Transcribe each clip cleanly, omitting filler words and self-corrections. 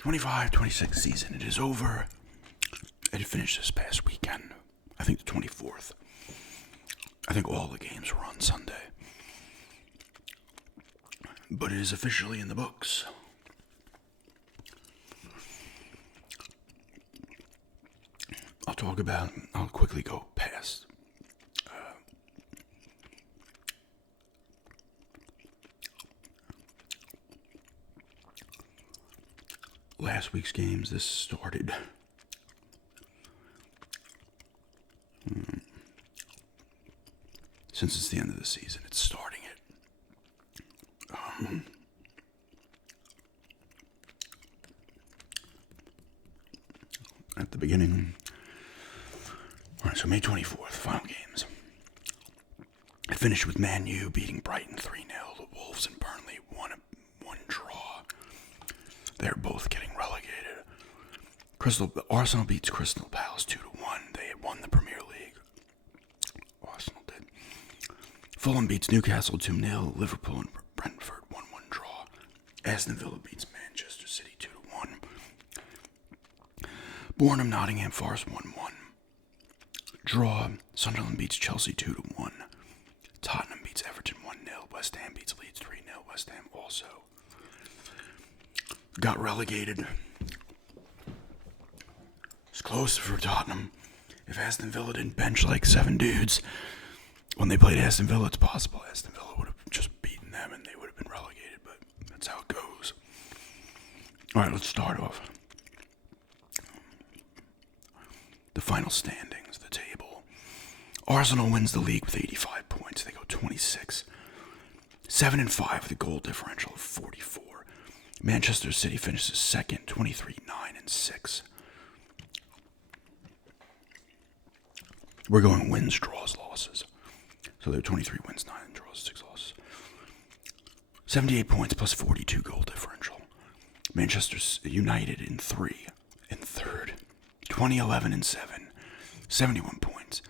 25-26 season. It is over. It finished this past weekend. I think the 24th. I think all the games were on Sunday. But it is officially in the books. I'll quickly go past last week's games. This started since it's the end of the season, it's starting it. At the beginning. Alright, so May 24th, final games. It finished with Man U beating Brighton 3-0. The Wolves and Burnley one draw. They're both getting relegated. Arsenal beats Crystal Palace 2-1. They had won the Premier League. Arsenal did. Fulham beats Newcastle 2-0. Liverpool and Brentford 1-1 draw. Aston Villa beats Manchester City 2-1. Bournemouth Nottingham Forest 1-1. Draw. Sunderland beats Chelsea 2-1. Tottenham beats Everton 1-0. West Ham beats Leeds 3-0. West Ham also got relegated. It's close for Tottenham. If Aston Villa didn't bench like 7 dudes when they played Aston Villa, it's possible Aston Villa would have just beaten them and they would have been relegated, but that's how it goes. Alright, let's start off. The final standings, the table. Arsenal wins the league with 85 points. They go 26. 7-5 with a goal differential of 44. Manchester City finishes second, 23-9-6. We're going wins, draws, losses. So they're 23 wins, 9 draws, 6 losses. 78 points plus 42 goal differential. Manchester United in third. 20-11-7. 71 points.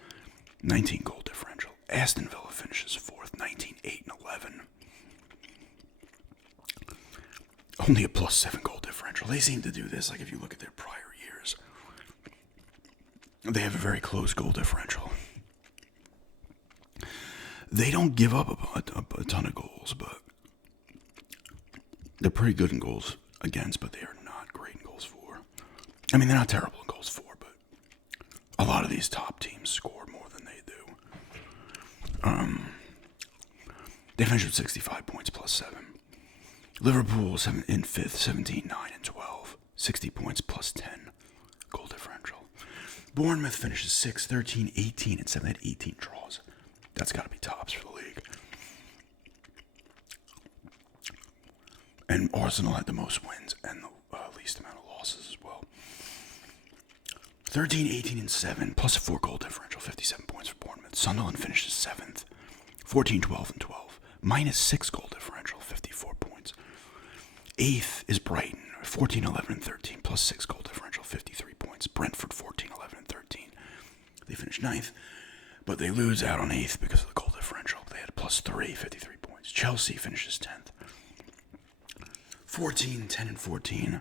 19 goal differential. Aston Villa finishes fourth, 19-8-11. Only a plus 7 goal differential. They seem to do this, like if you look at their prior years. They have a very close goal differential. They don't give up a ton of goals, but they're pretty good in goals against, but they are not great in goals for. I mean, they're not terrible in goals for, but a lot of these top teams score more than they do. They finished with 65 points plus 7. Liverpool in 5th, 17-9-12. 60 points plus 10 goal differential. Bournemouth finishes 6th, 13-18-7. They had 18 draws. That's got to be tops for the league. And Arsenal had the most wins and the least amount of losses as well. 13-18-7 plus a 4 goal differential, 57 points for Bournemouth. Sunderland finishes 7th, 14-12-12. Minus 6 goal differential, 54 points. 8th is Brighton, 14-11-13 plus 6 goal differential, 53 points. Brentford 14-11-13. They finish 9th, but they lose out on 8th because of the goal differential. They had plus 3, 53 points. Chelsea finishes 10th. 14-10-14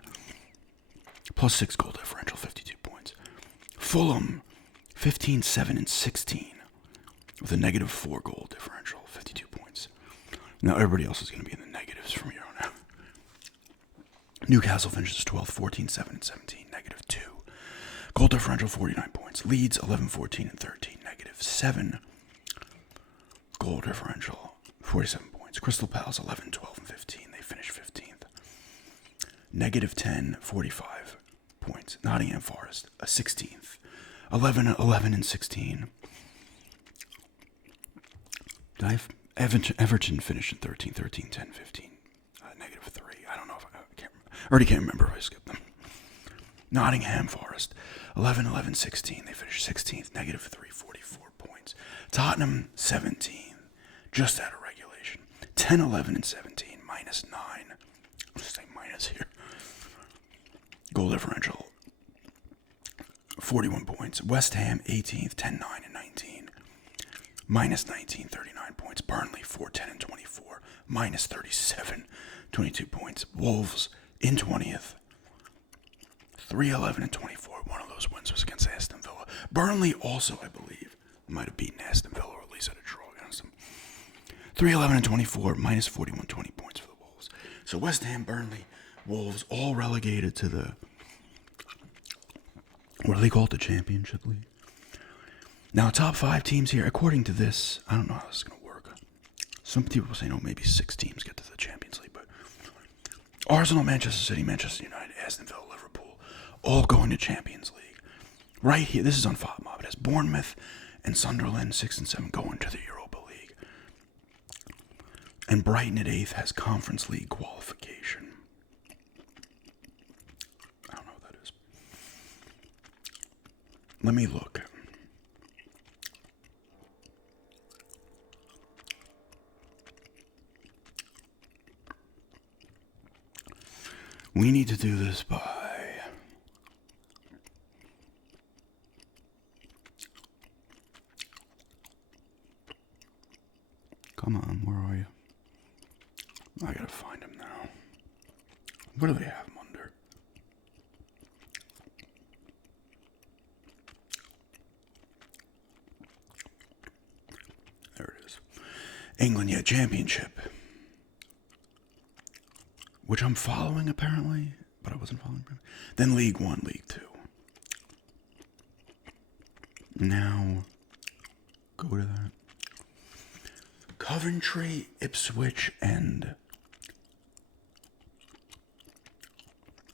plus 6 goal differential, 52 points. Fulham 15-7-16 with a negative 4 goal differential, 52 points. Now everybody else is going to be in the negatives from here on out. Newcastle finishes 12th, 14-7-17, negative 2. Goal differential, 49 points. Leeds 11-14-13, negative 7. Goal differential, 47 points. Crystal Palace 11-12-15, they finish 15th. Negative 10, 45 points. Nottingham Forest, a 16th. 11-11-16. Everton finished in 13, 13, 10, 15. Negative 3. I don't know if I can't remember if I skipped them. Nottingham Forest, 11-11-16. They finished 16th, negative 3, 44 points. Tottenham, 17, just out of regulation. 10-11-17, minus 9. I'll just say minus here. Goal differential, 41 points. West Ham, 18th, 10-9-19. Minus 19, 39 points. Burnley, 4-10-24. Minus 37, 22 points. Wolves, in 20th. 3-11-24. One of those wins was against Aston Villa. Burnley also, I believe, might have beaten Aston Villa, or at least had a draw against them. 3-11-24, minus 41, 20 points for the Wolves. So West Ham, Burnley, Wolves, all relegated to the, what do they call it, the Championship League? Now, top 5 teams here, according to this, I don't know how this is going to work. Some people say, no, maybe 6 teams get to the Champions League, but Arsenal, Manchester City, Manchester United, Aston Villa, Liverpool, all going to Champions League. Right here, this is on FOTMOB. It has Bournemouth and Sunderland, 6 and 7, going to the Europa League. And Brighton at 8th has Conference League qualification. I don't know what that is. Let me look. We need to do this by... Come on, where are you? I gotta find him now. What do they have him under? There it is. England, yeah, Championship. Which I'm following, apparently, but I wasn't following. Then League 1, League 2. Now, go to that. Coventry, Ipswich, and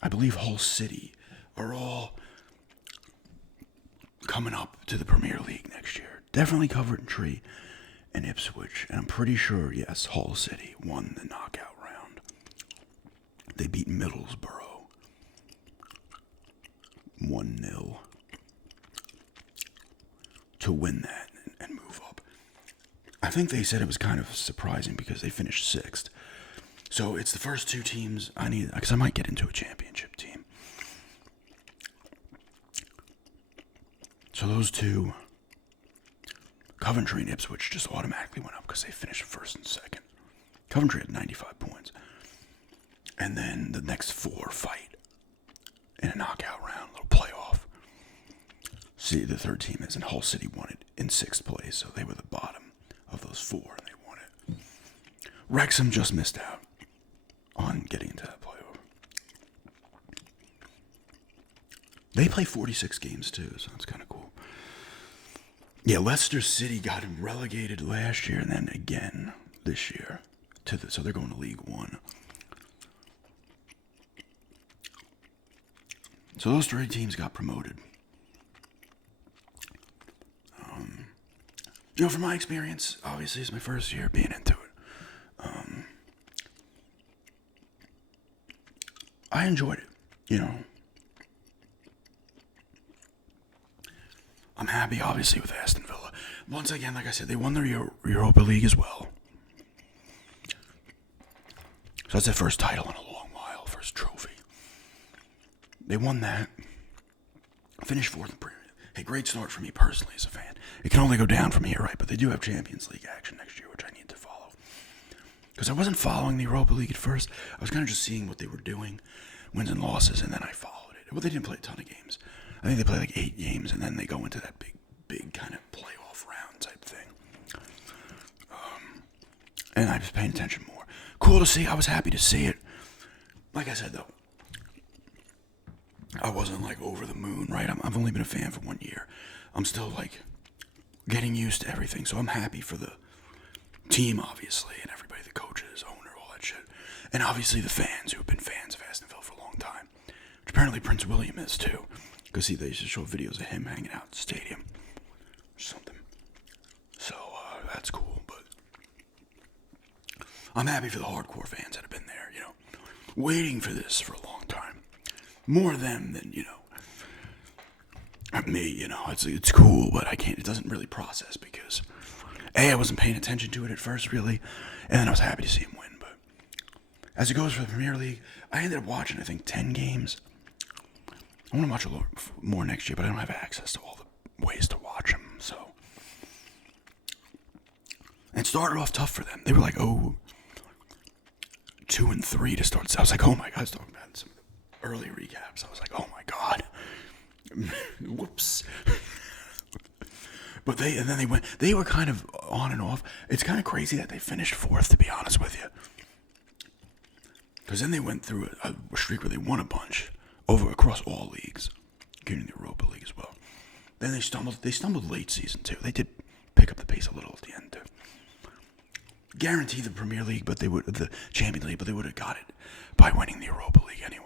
I believe Hull City are all coming up to the Premier League next year. Definitely Coventry and Ipswich, and I'm pretty sure, yes, Hull City won the knockout round. They beat Middlesbrough 1-0 to win that and move up. I think they said it was kind of surprising because they finished 6th. So it's the first 2 teams I need, because I might get into a championship team. So those 2, Coventry and Ipswich, just automatically went up because they finished 1st and 2nd. Coventry had 95 points. And then the next 4 fight in a knockout round, little playoff. See, the 3rd team is, and Hull City won it in 6th place, so they were the bottom of those 4, and they won it. Wrexham just missed out on getting into that playoff. They play 46 games too, so that's kind of cool. Yeah, Leicester City got relegated last year, and then again this year so they're going to League 1. So those 3 teams got promoted. From my experience, obviously it's my first year being into it. I enjoyed it, I'm happy, obviously, with Aston Villa. Once again, like I said, they won their Europa League as well. So that's their first title in a long while, first trophy. They won that. Finished 4th in Premier League. Hey, great start for me personally as a fan. It can only go down from here, right? But they do have Champions League action next year, which I need to follow. Because I wasn't following the Europa League at first. I was kind of just seeing what they were doing, wins and losses, and then I followed it. Well, they didn't play a ton of games. I think they play like 8 games, and then they go into that big kind of playoff round type thing. And I was paying attention more. Cool to see. I was happy to see it. Like I said, though, I wasn't like over the moon, right? I've only been a fan for 1 year. I'm still like getting used to everything, so I'm happy for the team, obviously, and everybody, the coaches, owner, all that shit. And obviously the fans who have been fans of Aston Villa for a long time. Which apparently Prince William is too. Because they used to show videos of him hanging out at the stadium or something. So that's cool, but I'm happy for the hardcore fans that have been there, waiting for this for a long time. More them than, me, it's cool, but it doesn't really process because I wasn't paying attention to it at first, really, and then I was happy to see him win, but as it goes for the Premier League, I ended up watching, I think, 10 games. I want to watch a lot more next year, but I don't have access to all the ways to watch them, so. And it started off tough for them. They were like, 2 and 3 to start. I was like, oh my God, I was talking about some early recaps. I was like, oh my God. Whoops. But they were kind of on and off. It's kind of crazy that they finished fourth, to be honest with you. Because then they went through a streak where they won a bunch across all leagues, including the Europa League as well. Then they stumbled late season too. They did pick up the pace a little at the end too. Guarantee the Premier League, the Champions League, but they would have got it by winning the Europa League anyway.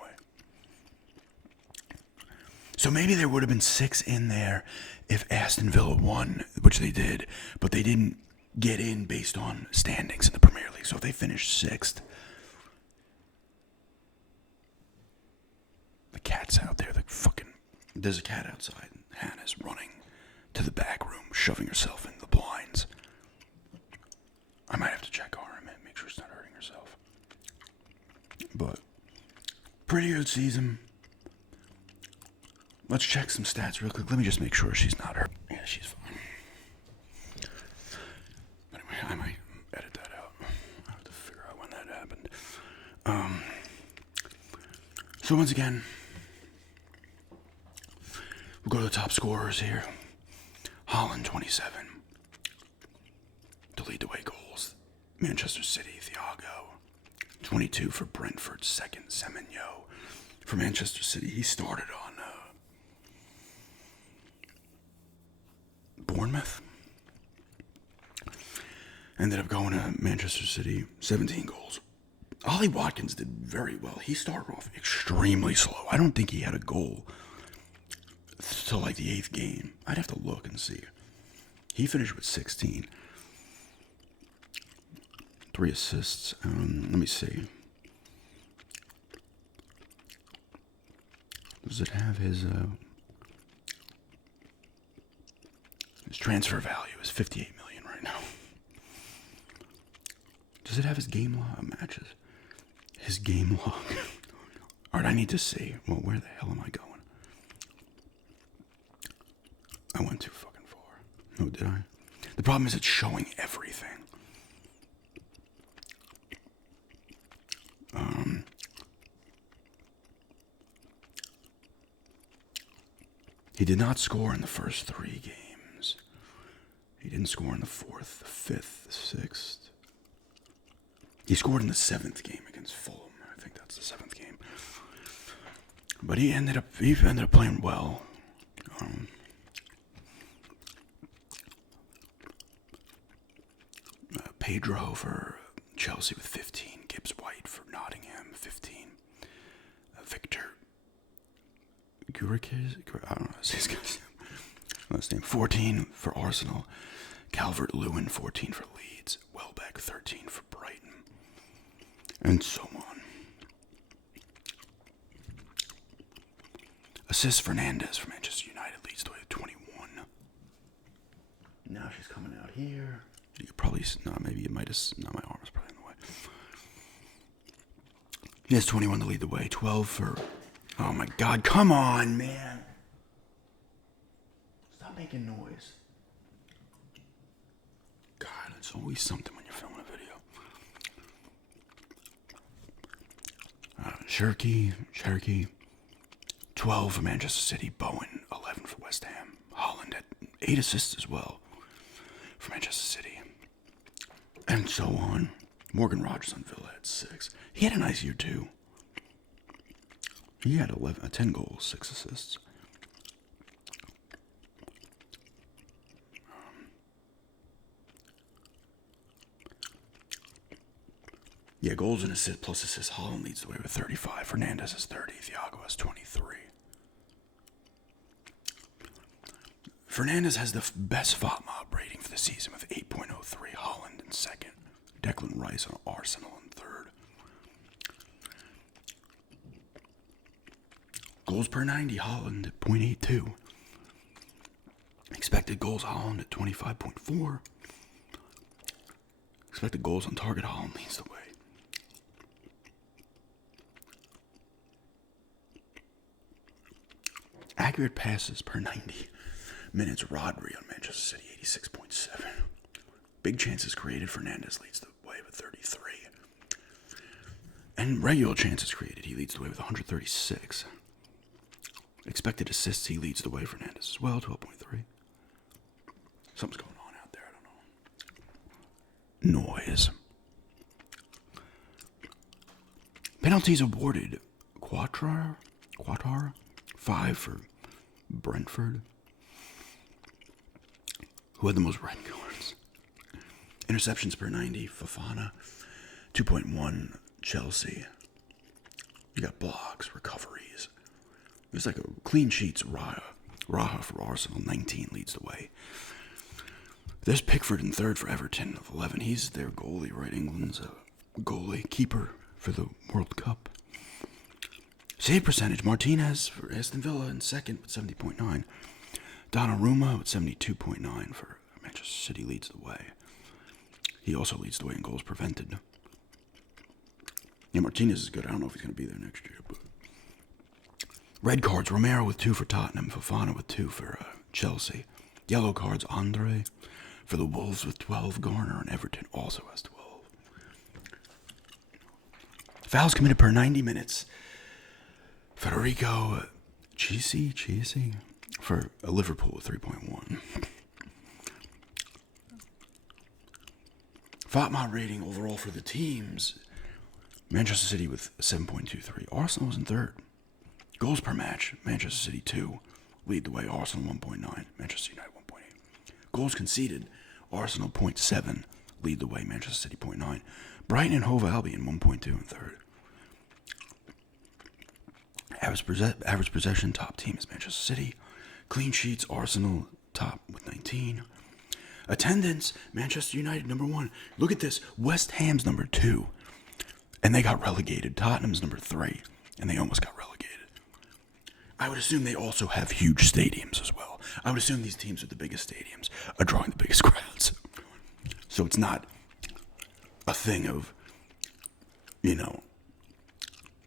So maybe there would have been 6 in there if Aston Villa won, which they did, but they didn't get in based on standings in the Premier League. So if they finished 6th, the cat's out there. There's a cat outside. Hannah's running to the back room, shoving herself in the blinds. I might have to check on her, make sure she's not hurting herself. But pretty good season. Let's check some stats real quick. Let me just make sure she's not hurt. Yeah, she's fine. Anyway, I might edit that out. I have to figure out when that happened. So once again, we'll go to the top scorers here. Haaland, 27. To lead the way goals. Manchester City, Thiago. 22 for Brentford. Second, Semenyo. For Manchester City, he started on Bournemouth. Ended up going to Manchester City, 17 goals. Ollie Watkins did very well. He started off extremely slow. I don't think he had a goal till like the 8th game. I'd have to look and see. He finished with 16. 3 assists. Let me see. Does it have his transfer value is 58 million right now. Does it have his game log matches? His game log. Alright, I need to see. Well, where the hell am I going? I went too fucking far. No, did I? The problem is it's showing everything. He did not score in the first 3 games. He didn't score in the 4th, the 5th, the 6th. He scored in the 7th game against Fulham. I think that's the 7th game. But he ended up playing well. Pedro for Chelsea with 15. Gibbs White for Nottingham, 15. Victor Gurikis, I don't know his guy's last name. 14 for Arsenal. Calvert-Lewin, 14 for Leeds. Welbeck, 13 for Brighton. And so on. Assist Fernandez for Manchester United leads the way to 21. Now she's coming out here. You could probably, no, maybe it might have, no, my arm is probably in the way. He has 21 to lead the way. 12 for, oh my God, come on, man. Stop making noise. God, it's always something when you're filming a video. Cherokee, 12 for Manchester City. Bowen, 11 for West Ham. Haaland had 8 assists as well for Manchester City. And so on. Morgan Rogers on Villa had 6. He had a nice year too. He had 10 goals, 6 assists. Yeah, goals and assists plus assists. Haaland leads the way with 35. Fernandez has 30. Thiago has 23. Fernandez has the best FOTMOB rating for the season with 8.03. Haaland in second. Declan Rice on Arsenal in third. Goals per 90, Haaland at 0.82. Expected goals, Haaland at 25.4. Expected goals on target, Haaland leads the way. Accurate passes per 90 minutes, Rodri on Manchester City, 86.7. Big chances created, Fernandez leads the way with 33. And regular chances created, he leads the way with 136. Expected assists, he leads the way. Fernandez as well, 12.3. Something's going on out there, I don't know. Noise. Penalties awarded. Quattar, 5 for Brentford. Who had the most red cards? Interceptions per 90, Fofana. 2.1, Chelsea. You got blocks, recoveries. There's like a clean sheets, Raha for Arsenal, 19 leads the way. There's Pickford in third for Everton with 11. He's their goalie, right? England's goalie, keeper for the World Cup. Save percentage, Martinez for Aston Villa in second with 70.9. Donnarumma with 72.9 for Manchester City leads the way. He also leads the way in goals prevented. Yeah, Martinez is good. I don't know if he's going to be there next year. But red cards, Romero with 2 for Tottenham, Fofana with 2 for Chelsea. Yellow cards, Andre for the Wolves with 12, Garner, and Everton also has 12. Fouls committed per 90 minutes. Federico Chiesi for Liverpool with 3.1. FOTMOT rating overall for the teams. Manchester City with 7.23. Arsenal was in third. Goals per match. Manchester City 2. Lead the way. Arsenal 1.9. Manchester United 1.8. Goals conceded. Arsenal 0.7. Lead the way. Manchester City 0.9. Brighton and Hove Albion 1.2 in third. Average possession, top team is Manchester City. Clean sheets, Arsenal top with 19. Attendance, Manchester United number 1. Look at this, West Ham's number 2. And they got relegated. Tottenham's number 3. And they almost got relegated. I would assume they also have huge stadiums as well. I would assume these teams with the biggest stadiums are drawing the biggest crowds. So it's not a thing of,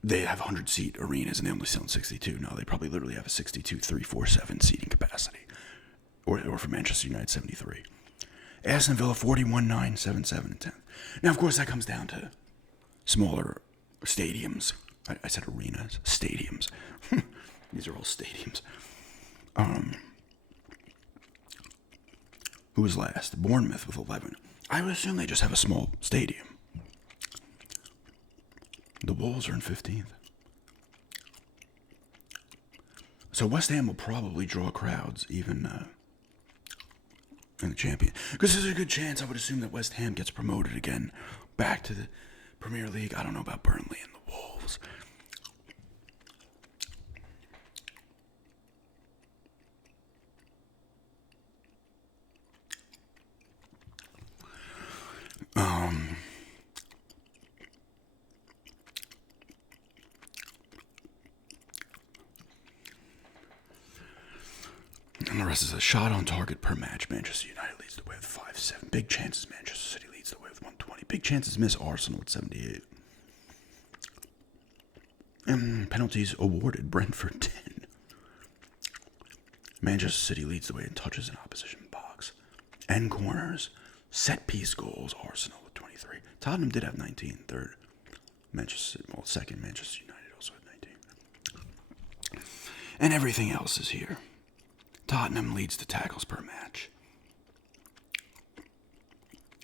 they have 100-seat arenas and they only sell 62. No, they probably literally have a 62, 347 seating capacity. Or for Manchester United, 73. Aston Villa, 41, 9, 7, 7, and 10. Now, of course, that comes down to smaller stadiums. I said arenas. Stadiums. These are all stadiums. Who was last? Bournemouth with 11. I would assume they just have a small stadium. The Wolves are in 15th. So West Ham will probably draw crowds even in the champion. Because there's a good chance, I would assume, that West Ham gets promoted again back to the Premier League. I don't know about Burnley and the Wolves. And the rest is a shot on target per match. Manchester United leads the way with 5-7. Big chances, Manchester City leads the way with 120. Big chances miss, Arsenal with 78. And penalties awarded, Brentford 10. Manchester City leads the way in touches in opposition box. And corners, set piece goals, Arsenal with 23. Tottenham did have 19, third. Second, Manchester United also had 19. And everything else is here. Tottenham leads the tackles per match.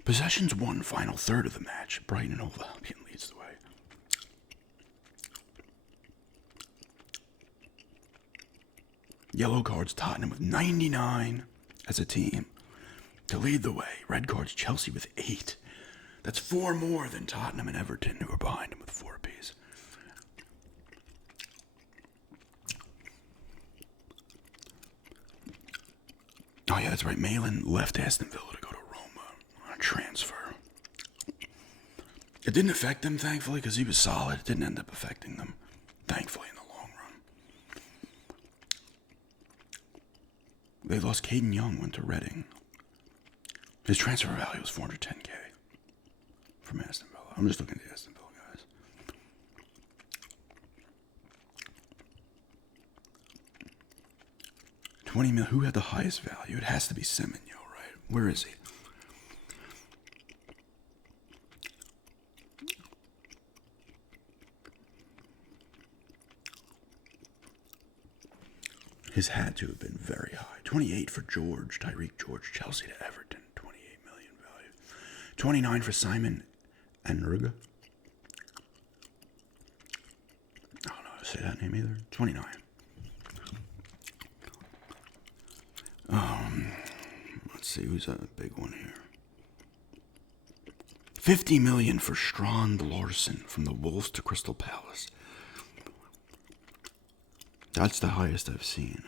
Possessions won final third of the match. Brighton and Hove Albion leads the way. Yellow cards, Tottenham with 99 as a team to lead the way. Red cards, Chelsea with 8. That's 4 more than Tottenham and Everton, who are behind them with 4 apiece. Oh, yeah, that's right. Malin left Aston Villa to go to Roma on a transfer. It didn't affect them, thankfully, because he was solid. It didn't end up affecting them, thankfully, in the long run. They lost Caden Young, went to Reading. His transfer value was $410K from Aston Villa. I'm just looking at the Aston Villa guys. $20 million. Who had the highest value? It has to be Semenyo, right? Where is he? His had to have been very high. 28 for George, Tyreek George, Chelsea to Everton, 28 million value. 29 for Simon Enruga. I don't know how to say that name either. 29. Let's see who's a big one here. 50 million for Strand Larson from the Wolves to Crystal Palace. That's the highest I've seen.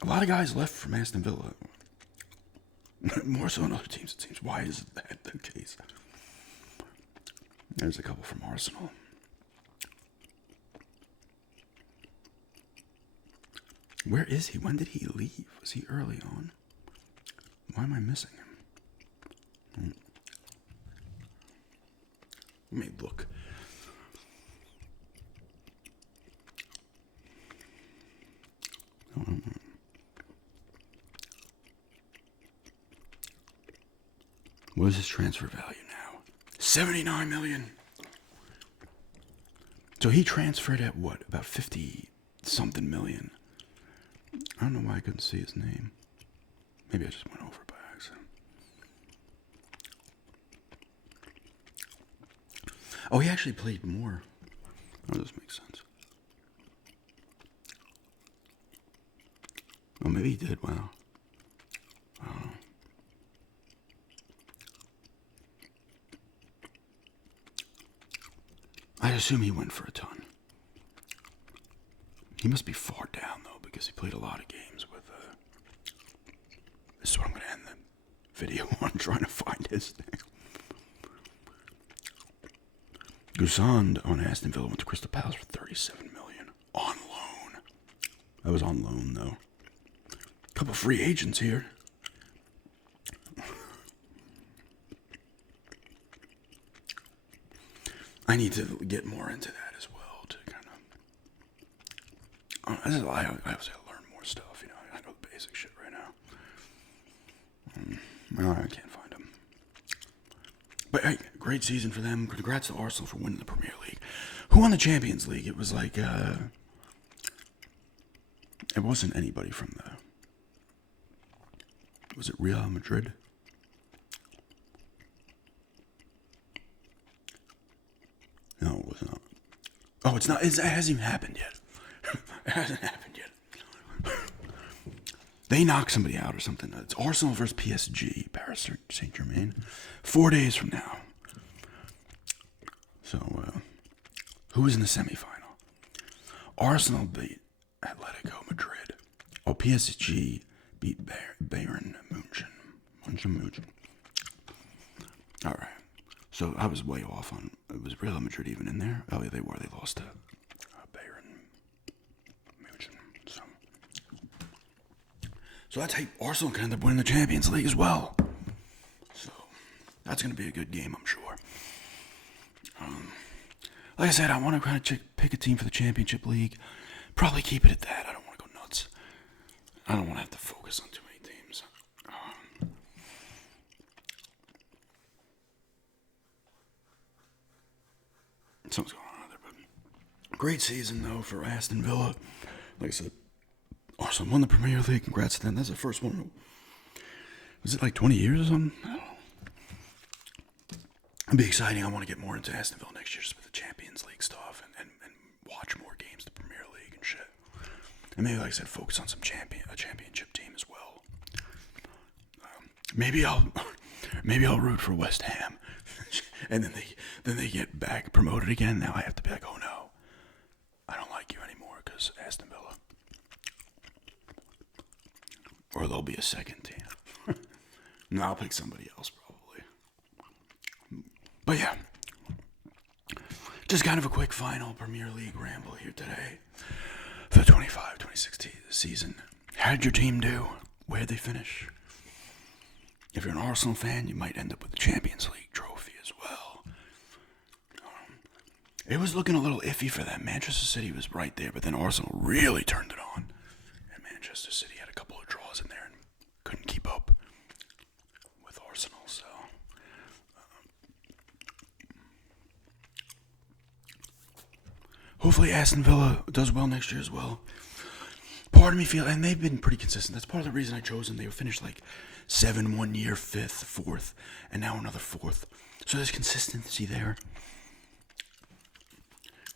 A lot of guys left from Aston Villa. More so than other teams, it seems. Why is that the case? There's a couple from Arsenal. Where is he? When did he leave? Was he early on? Why am I missing him? Let me look. What is his transfer value now? 79 million. So he transferred at what? About 50 something million. I don't know why I couldn't see his name. Maybe I just went over by accident. Oh, he actually played more. Oh, this makes sense. Oh, maybe he did. Wow. I don't know. I assume he went for a ton. He must be far down, though, because he played a lot of games with... This is what I'm going to end the video on, trying to find his thing. Gusand on Aston Villa went to Crystal Palace for 37 million. On loan. That was on loan, though. A couple free agents here. I need to get more into that as well to kind of. I obviously learn more stuff. You know, I know the basic shit right now. I can't find them. But hey, great season for them. Congrats to Arsenal for winning the Premier League. Who won the Champions League? It was like it wasn't anybody from the. Was it Real Madrid? No, it was not. Oh, it's not. It hasn't even happened yet. It hasn't happened yet. They knock somebody out or something. It's Arsenal versus PSG, Paris Saint-Germain, 4 days from now. So, who was in the semifinal? Arsenal beat Atletico Madrid. Oh, PSG beat Bayern Munchen. All right. So I was way off on. It was Real Madrid even in there? Oh, yeah, they were. They lost to Bayern Munchen. So that's how Arsenal can end up winning the Champions League as well. So that's going to be a good game, I'm sure. Like I said, I want to kind of pick a team for the Championship League. Probably keep it at that. I don't want to go nuts. I don't want to have to focus on too many teams. Something's going on there, but great season though for Aston Villa. Like I said, Arsenal won the Premier League. Congrats to them. That's the first one. Was it like 20 years or something? I don't know. It'll be exciting. I want to get more into Aston Villa next year, just with the Champions League stuff and watch more games, the Premier League and shit. And maybe, like I said, focus on a championship team as well. Maybe I'll root for West Ham. And then they get back promoted again. Now I have to be like, oh no, I don't like you anymore because Aston Villa. Or there'll be a second team. No, I'll pick somebody else probably. But yeah, just kind of a quick final Premier League ramble here today for the 25-26 season. How did your team do? Where'd they finish? If you're an Arsenal fan, you might end up with the Champions League trophy as well. It was looking a little iffy for them. Manchester City was right there, but then Arsenal really turned it on. And Manchester City had a couple of draws in there and couldn't keep up with Arsenal. So, hopefully Aston Villa does well next year as well. Part of me feel, and they've been pretty consistent. That's part of the reason I chose them. They finished like 7 one year, 5th, 4th, and now another 4th. So there's consistency there.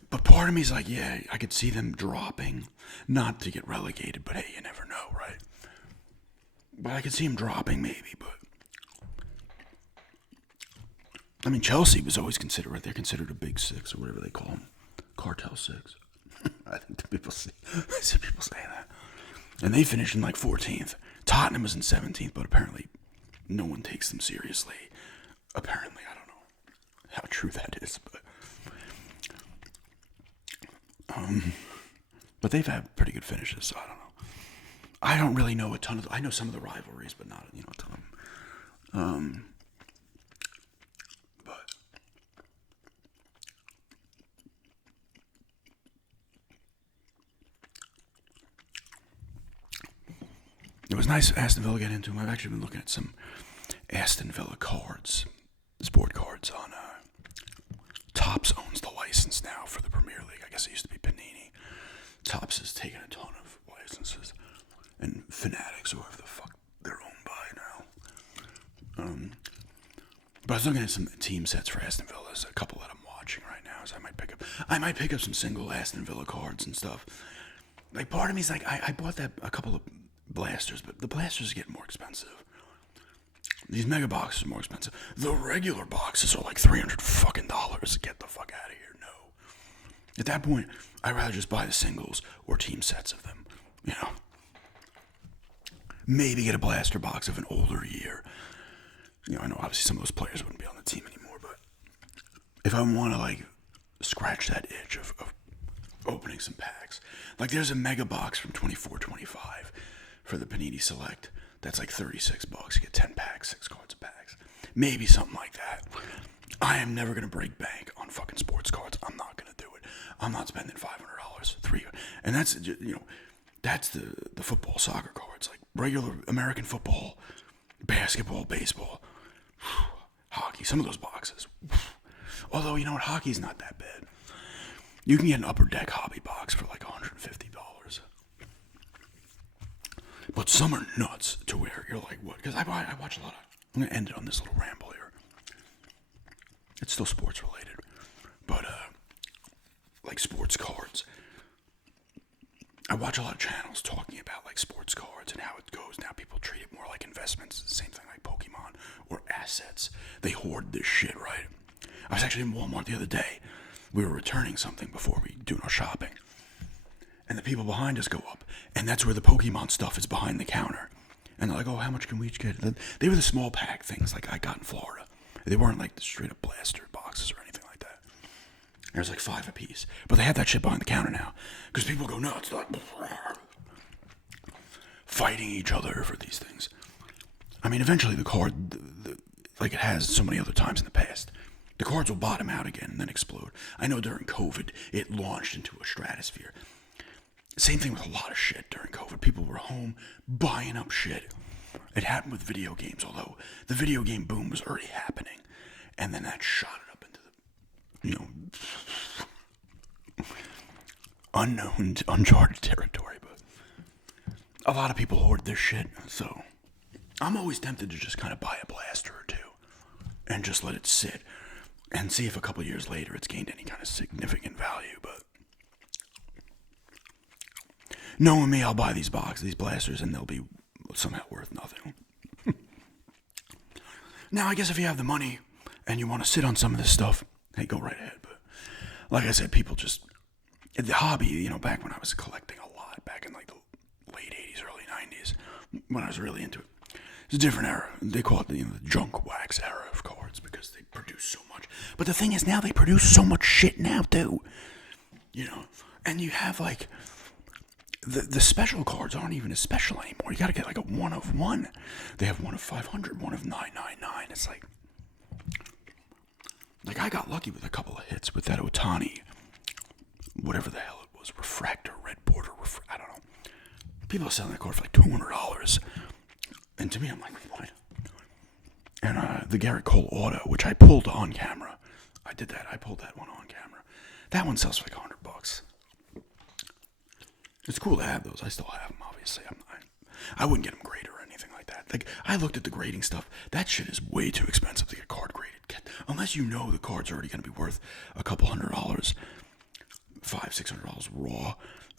But part of me is like, yeah, I could see them dropping. Not to get relegated, but hey, you never know, right? But I could see them dropping maybe, but... I mean, Chelsea was always considered, right? They're considered a big six or whatever they call them. Cartel six. I think I see people saying that. And they finished in like 14th. Tottenham was in 17th, but apparently no one takes them seriously. Apparently, I don't know how true that is, but they've had pretty good finishes, so I don't know. I don't really know a ton of. I know some of the rivalries, but not a ton of them. But it was nice Aston Villa get into them. I've actually been looking at some Aston Villa cards, sport cards on. Topps owns the license now for the Premier League. I guess it used to be Panini. Topps has taken a ton of licenses, and Fanatics, or whoever the fuck they're owned by now. But I was looking at some team sets for Aston Villa. There's a couple that I'm watching right now, so I might pick up some single Aston Villa cards and stuff. Like, part of me is like, I bought a couple of blasters, but the blasters are getting more expensive. These mega boxes are more expensive. The regular boxes are like $300 fucking dollars. Get the fuck out of here. No. At that point, I'd rather just buy the singles or team sets of them. You know. Maybe get a blaster box of an older year. You know, I know obviously some of those players wouldn't be on the team anymore, but if I want to like scratch that itch of opening some packs, like there's a mega box from 24-25 for the Panini Select. That's like $36. You get 10 packs, 6 cards of packs. Maybe something like that. I am never going to break bank on fucking sports cards. I'm not going to do it. I'm not spending $500. And that's, you know, that's the football, soccer cards. Like regular American football, basketball, baseball, hockey. Some of those boxes. Although, you know what? Hockey's not that bad. You can get an Upper Deck hobby box for like $150. But some are nuts to where you're like, what? Because I watch a lot of... I'm going to end it on this little ramble here. It's still sports related. But, like sports cards. I watch a lot of channels talking about like sports cards and how it goes. Now people treat it more like investments. It's the same thing like Pokemon or assets. They hoard this shit, right? I was actually in Walmart the other day. We were returning something before we do our shopping. And the people behind us go up, and that's where the Pokemon stuff is behind the counter. And they're like, oh, how much can we each get? They were the small pack things like I got in Florida. They weren't like the straight up blaster boxes or anything like that. There's like 5 apiece. But they have that shit behind the counter now. Because people go nuts, like fighting each other for these things. I mean, eventually the card, like it has so many other times in the past, the cards will bottom out again and then explode. I know during COVID, it launched into a stratosphere. Same thing with a lot of shit during COVID. People were home buying up shit. It happened with video games, although the video game boom was already happening. And then that shot it up into the, unknown, uncharted territory. But a lot of people hoard this shit, so I'm always tempted to just kind of buy a blaster or two and just let it sit and see if a couple years later it's gained any kind of significant value, but knowing me, I'll buy these boxes, these blasters, and they'll be somehow worth nothing. Now, I guess if you have the money and you want to sit on some of this stuff, hey, go right ahead. But like I said, people just... The hobby, you know, back when I was collecting a lot, back in like the late 80s, early 90s, when I was really into it, it's a different era. They call it the junk wax era of cards because they produce so much. But the thing is, now they produce so much shit now, too. You know? And you have like... The special cards aren't even as special anymore. You gotta get like a 1 of 1. They have 1 of 500, 1 of 999. It's like I got lucky with a couple of hits with that Otani, whatever the hell it was, refractor, red border, I don't know. People are selling that card for like $200. And to me, I'm like, what? And the Garrett Cole auto, which I pulled on camera. I did that. I pulled that one on camera. That one sells for like $100. It's cool to have those. I still have them, obviously. I wouldn't get them graded or anything like that. Like, I looked at the grading stuff. That shit is way too expensive to get card graded. Unless you know the card's already going to be worth a couple $100, $500-$600 raw,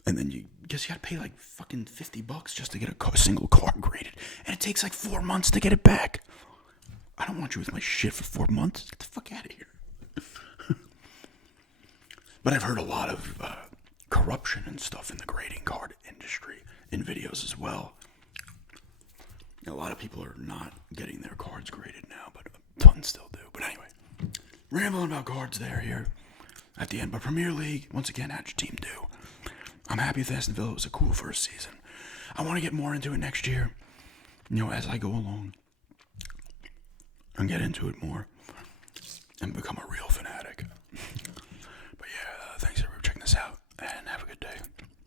and then you guess you got to pay like fucking $50 just to get a single card graded, and it takes like 4 months to get it back. I don't want you with my shit for 4 months. Get the fuck out of here. But I've heard a lot of corruption and stuff in the grading card industry in videos as well. A lot of people are not getting their cards graded now, but tons still do. But anyway, rambling about cards here at the end. But Premier League, once again, how'd your team do? I'm happy with Aston Villa. It was a cool first season. I want to get more into it next year, as I go along, and get into it more and become a real fan.